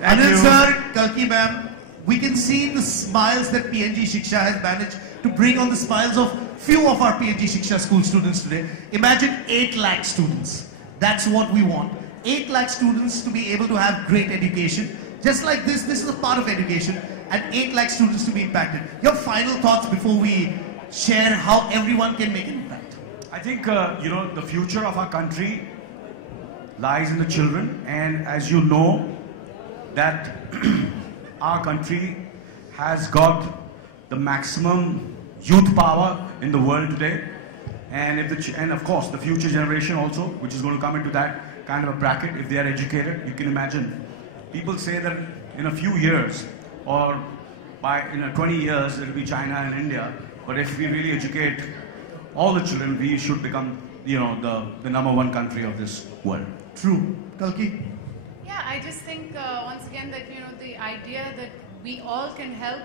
Anil sir, Kalki ma'am, we can see the smiles that PNG Shiksha has managed to bring on the smiles of few of our PNG Shiksha school students today. Imagine 8 lakh students. That's what we want. 8 lakh students to be able to have great education. Just like this is a part of education, and 8 lakh students to be impacted. Your final thoughts before we share how everyone can make an impact. I think, the future of our country lies in the children, and as you know, that our country has got the maximum youth power in the world today, and of course the future generation also, which is going to come into that kind of a bracket if they are educated. You can imagine, people say that in a few years or by 20 years it will be China and India, but if we really educate all the children, we should become the #1 country of this world. True. Kalki? Yeah, I just think once again that the idea that we all can help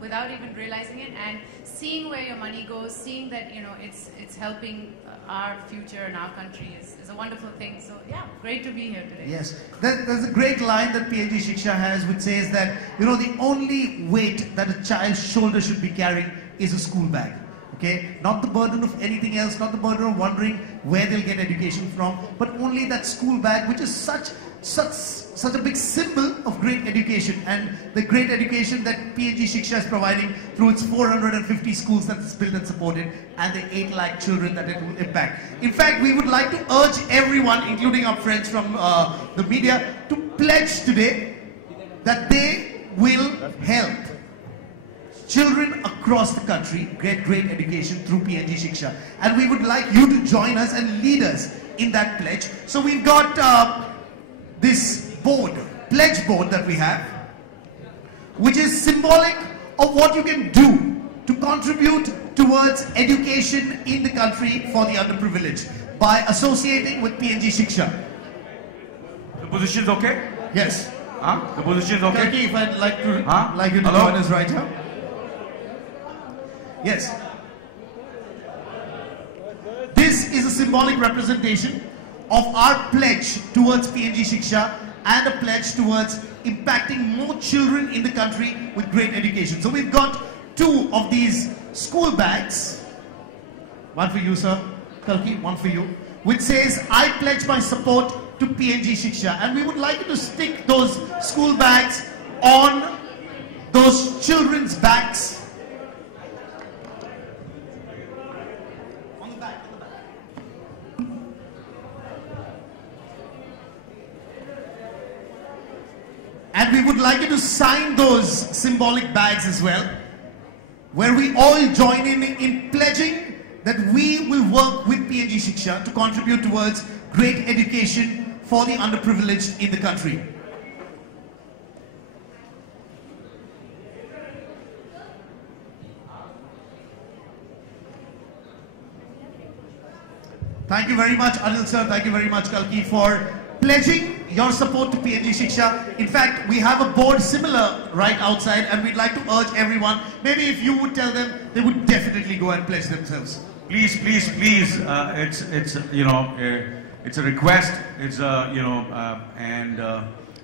without even realizing it, and seeing where your money goes, seeing that it's helping our future and our country is a wonderful thing. So yeah, great to be here today. Yes, there's a great line that PNG Shiksha has, which says that the only weight that a child's shoulder should be carrying is a school bag. Okay, not the burden of anything else, not the burden of wondering where they'll get education from, but only that school bag, which is such a big symbol of great education, and the great education that PNG Shiksha is providing through its 450 schools that it's built and supported, and the 8 lakh children that it will impact. In fact, we would like to urge everyone, including our friends from the media, to pledge today that they will help children across the country get great education through PNG Shiksha. And we would like you to join us and lead us in that pledge. So we've got this pledge board that we have, which is symbolic of what you can do to contribute towards education in the country for the underprivileged by associating with PNG Shiksha. The position is okay? Yes. Huh? The position is okay? Kalki, if I'd like you to join us right here. Yes. This is a symbolic representation of our pledge towards PNG Shiksha and a pledge towards impacting more children in the country with great education. So we've got 2 of these school bags. One for you, sir. Kalki, one for you. Which says, I pledge my support to PNG Shiksha. And we would like you to stick those school bags on those children's backs. And we would like you to sign those symbolic bags as well, where we all join in pledging that we will work with PNG Shiksha to contribute towards great education for the underprivileged in the country. Thank you very much, Anil sir. Thank you very much, Kalki, for pledging your support to PNG Shiksha. In fact, we have a board similar right outside, and we'd like to urge everyone, maybe if you would tell them, they would definitely go and pledge themselves. Please, please, please, it's a request, and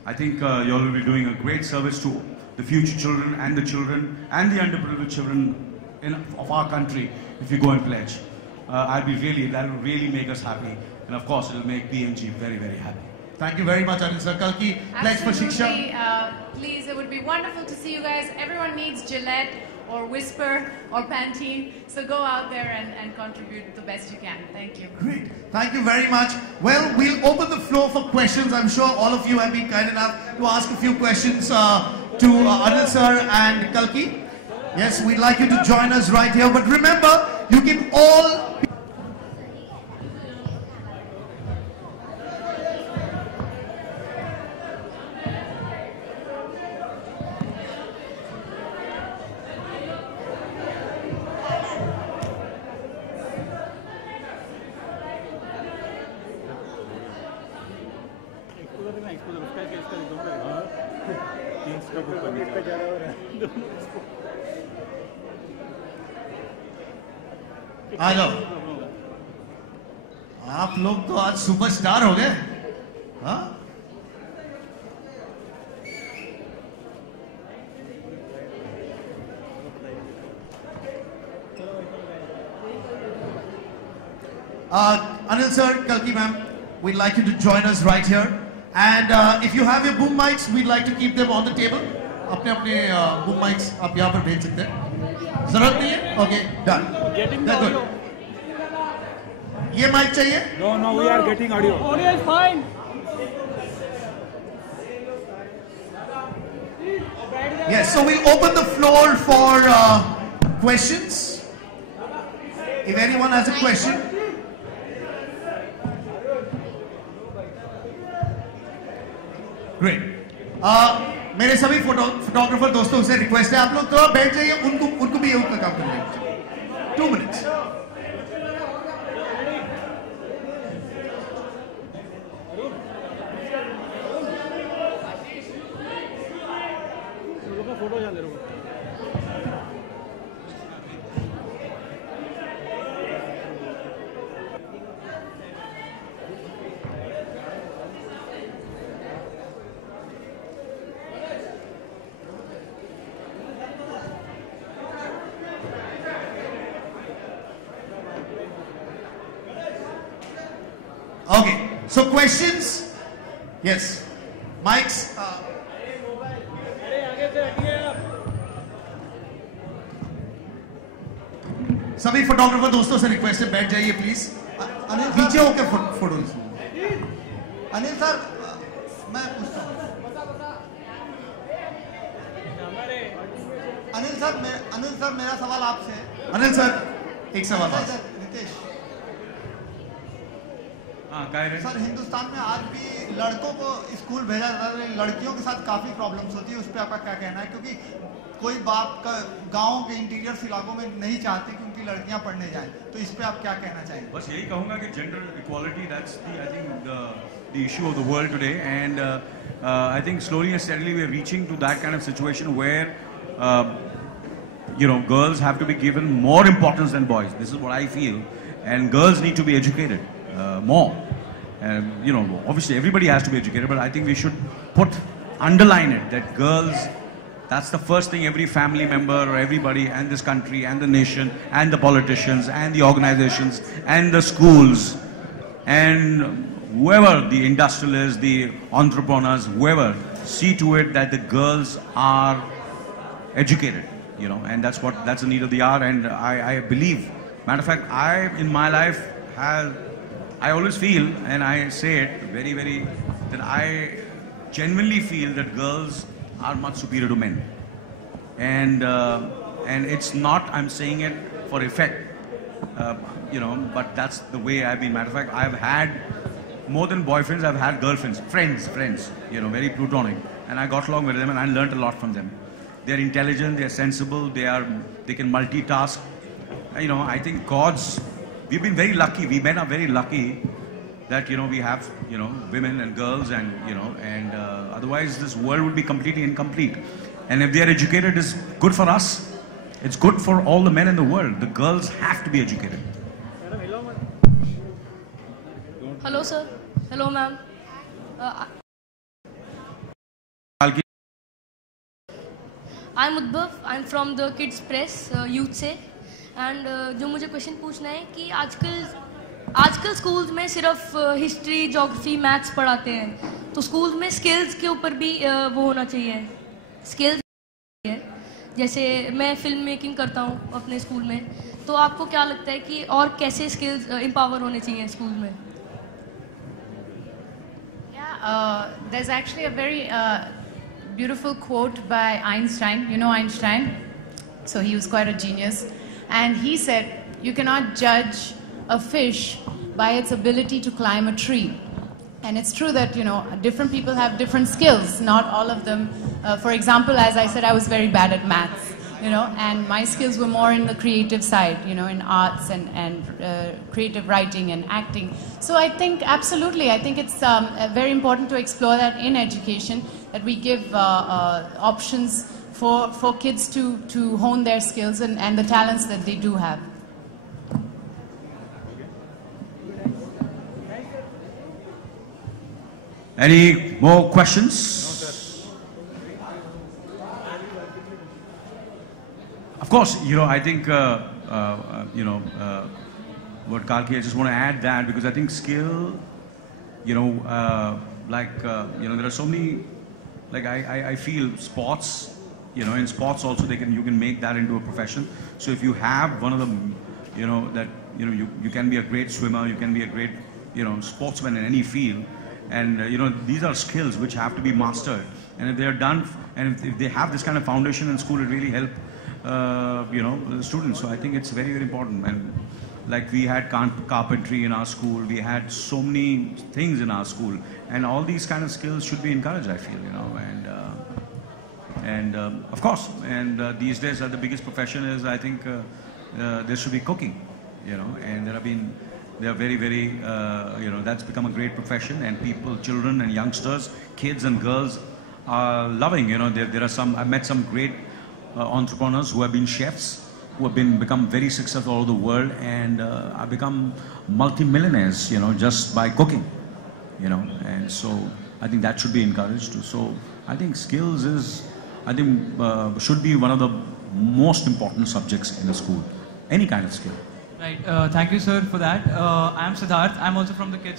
I think you all will be doing a great service to the future children and the underprivileged children of our country if you go and pledge. That will really make us happy. And of course, it will make PNG very, very happy. Thank you very much, Anil sir. Kalki, pledge for Shiksha. Please, it would be wonderful to see you guys. Everyone needs Gillette or Whisper or Pantene. So go out there and contribute the best you can. Thank you. Great. Thank you very much. Well, we'll open the floor for questions. I'm sure all of you have been kind enough to ask a few questions to Anil sir and Kalki. Yes, we'd like you to join us right here. But remember, you can all... आ जाओ, आप लोग तो आज superstar हो गए। हाँ, Anil sir, Kalki ma'am, we'd like you to join us right here. And if you have your boom mics, we'd like to keep them on the table. अपने boom mics आप यहाँ पर भेज सकते हैं. ज़रूरत नहीं है? Okay, done. Getting the That's good. audio. ये mic चाहिए? No, we are getting audio. Audio is fine. Yes, so we'll open the floor for questions. If anyone has a question. Great. मेरे सभी फोटोग्राफर दोस्तों से request है, आप लोग थोड़ा बैठ जाइए, उनको भी ये का काम करना है. 2 minutes. फोटो जान दे रहा हूँ. Okay, so questions? Yes. Mics? सभी फोटोग्राफर दोस्तों से रिक्वेस्ट है, बैठ जाइए प्लीज. नीचे होकर फोटो. अनिल सर, मैं पूछता हूँ. अनिल सर, मेरा सवाल आपसे है. अनिल सर, एक सवाल. रितेश कह रहे सर, हिंदुस्तान में आज भी लड़कों को स्कूल भेजा जाता है, लड़कियों के साथ काफी प्रॉब्लम्स होती है. उस पर आपका क्या कहना है? क्योंकि कोई बाप का गांव के इंटीरियर्स इलाकों में नहीं चाहते कि उनकी लड़कियां पढ़ने जाएं, तो इस पे आप क्या कहना चाहेंगे? बस यही कहूँगा कि gender equality, that's the I think the issue of the world today, and I think slowly and steadily we are reaching to that kind of situation where girls have to be given more importance than boys. This is what I feel, and girls need to be educated more. Obviously everybody has to be educated, but I think we should underline it that girls, that's the first thing every family member or everybody and this country and the nation and the politicians and the organizations and the schools and whoever, the industrialists, the entrepreneurs, whoever, see to it that the girls are educated, and that's the need of the hour. And I believe, matter of fact, in my life I always feel, and I say it very, very, that I genuinely feel that girls are much superior to men, and it's not, I'm saying it for effect, but that's the way I've been. Matter of fact, I've had more than boyfriends, I've had girlfriends, friends, very plutonic, and I got along with them and I learned a lot from them. They're intelligent, they're sensible, they can multitask. I think we've been very lucky, we men are very lucky that, we have, women and girls, and, otherwise this world would be completely incomplete. And if they are educated, it's good for us. It's good for all the men in the world. The girls have to be educated. Hello, sir. Hello, ma'am. I'm Udbhav. I'm from the Kids Press, Youth से. And जो मुझे question पूछना है कि आजकल schools में सिर्फ history, geography, maths पढ़ाते हैं, तो स्कूल्स में स्किल्स के ऊपर भी वो होना चाहिए. स्किल्स जैसे मैं फिल्म मेकिंग करता हूँ अपने स्कूल में, तो आपको क्या लगता है कि और कैसे स्किल्स एम्पावर होने चाहिए स्कूल में? There's actually a very beautiful quote by Einstein. You know Einstein? So he was quite a genius. And he said, you cannot judge a fish by its ability to climb a tree. And it's true that, different people have different skills. Not all of them. For example, as I said, I was very bad at maths. And my skills were more in the creative side, in arts and creative writing and acting. So I think, absolutely, I think it's very important to explore that in education, that we give options for kids to hone their skills and the talents that they do have. Any more questions? Of course, I think, what Kalki, I just want to add that because I think skill, you know, you know, there are so many, like I feel sports, you know, in sports also you can make that into a profession. So if you have one of them, you know, that, you know, you can be a great swimmer, you can be a great, you know, sportsman in any field. And, you know, these are skills which have to be mastered. And if they're done, and if they have this kind of foundation in school, it really help, you know, the students. So I think it's very, very important. And like we had carpentry in our school, we had so many things in our school. And all these kind of skills should be encouraged, I feel, you know. And of course, and these days the biggest profession is, I think, there should be cooking, you know. And they are very, very, you know, that's become a great profession, and people, children and youngsters, kids and girls are loving, you know. There are some, I've met some great entrepreneurs who have been chefs, who have become very successful all over the world, and have become multi-millionaires, you know, just by cooking, you know. And so I think that should be encouraged too. So I think skills is, I think, should be one of the most important subjects in a school, any kind of skill. Right. Thank you, sir, for that. I'm Siddharth. I'm also from the Kids